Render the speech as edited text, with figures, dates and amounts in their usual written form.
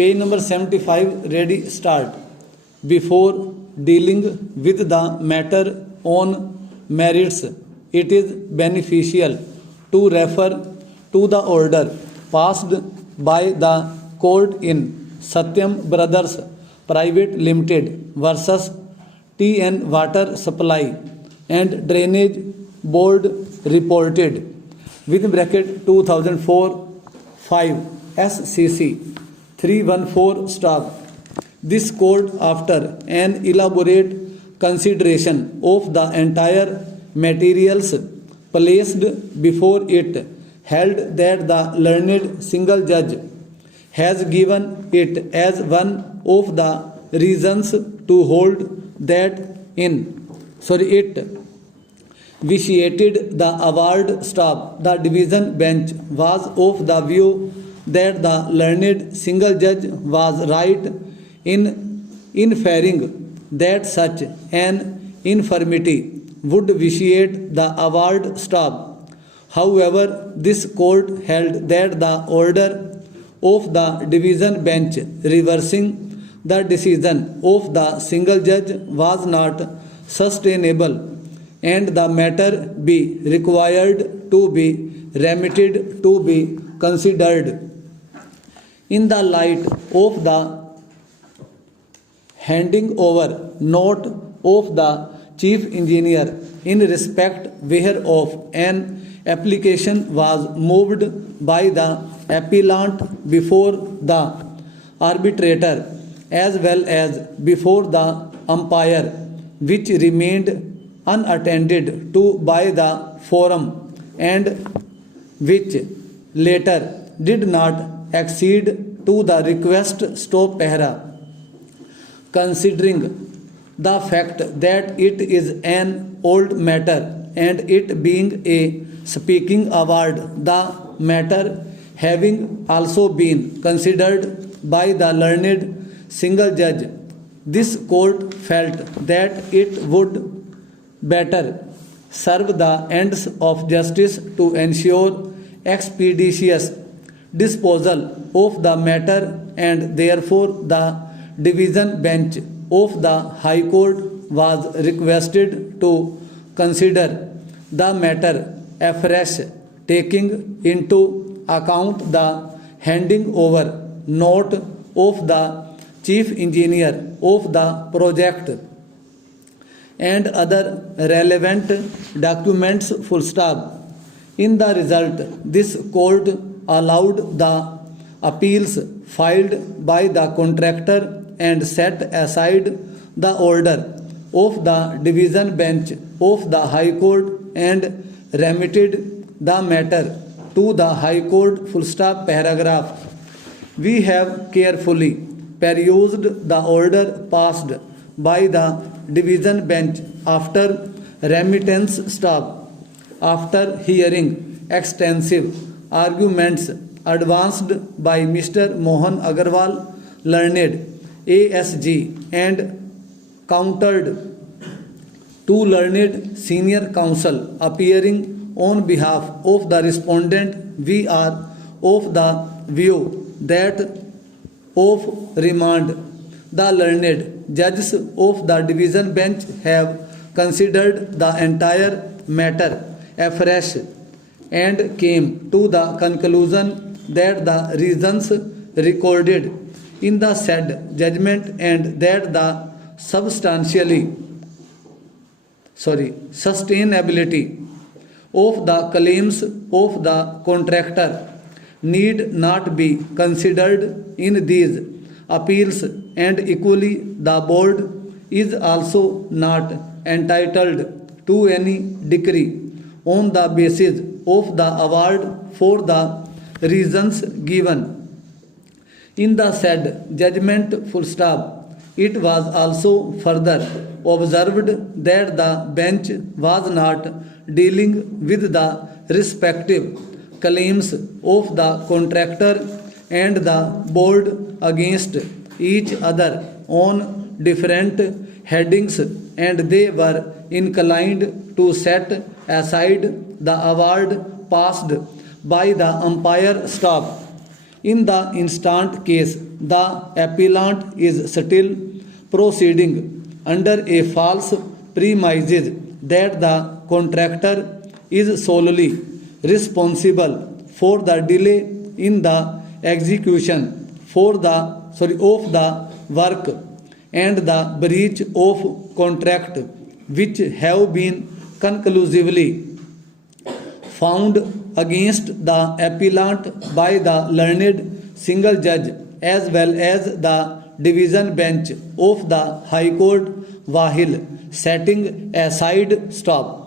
Page number 75, ready, start. Before dealing with the matter on merits, it is beneficial to refer to the order passed by the court in Satyam Brothers Private Limited versus TN Water Supply and Drainage Board reported within bracket 2004-5 SCC 314 stop. This court, after an elaborate consideration of the entire materials placed before it, held that the learned single judge has given it as one of the reasons to hold that it vitiated the award stop. The division bench was of the view that the learned single judge was right in inferring that such an infirmity would vitiate the award stop. However, this court held that the order of the division bench reversing the decision of the single judge was not sustainable and the matter be required to be remitted to be considered in the light of the handing over note of the chief engineer in respect whereof an application was moved by the appellant before the arbitrator as well as before the umpire, which remained unattended to by the forum and which later did not accede to the request stop para. Considering the fact that it is an old matter and it being a speaking award, the matter having also been considered by the learned single judge, this court felt that it would better serve the ends of justice to ensure expeditious disposal of the matter, and therefore the division bench of the High Court was requested to consider the matter afresh, taking into account the handing over note of the chief engineer of the project and other relevant documents full stop. In the result, this court allowed the appeals filed by the contractor and set aside the order of the division bench of the High Court and remitted the matter to the High Court full stop paragraph. We have carefully perused the order passed by the division bench after remittance stop. After hearing extensive arguments advanced by Mr. Mohan Agarwal, learned ASG, and countered to learned senior counsel appearing on behalf of the respondent, we are of the view that of remand the learned judges of the division bench have considered the entire matter afresh and came to the conclusion that the reasons recorded in the said judgment and that the sustainability of the claims of the contractor need not be considered in these appeals, and equally the board is also not entitled to any decree on the basis of the award for the reasons given in the said judgment full stop. It was also further observed that the bench was not dealing with the respective claims of the contractor and the board against each other on different headings, and they were inclined to set aside the award passed by the umpire stop. In the instant case, the appellant is still proceeding under a false premises that the contractor is solely responsible for the delay in the execution of the work and the breach of contract which have been conclusively found against the appellant by the learned single judge as well as the division bench of the High Court while setting aside stop.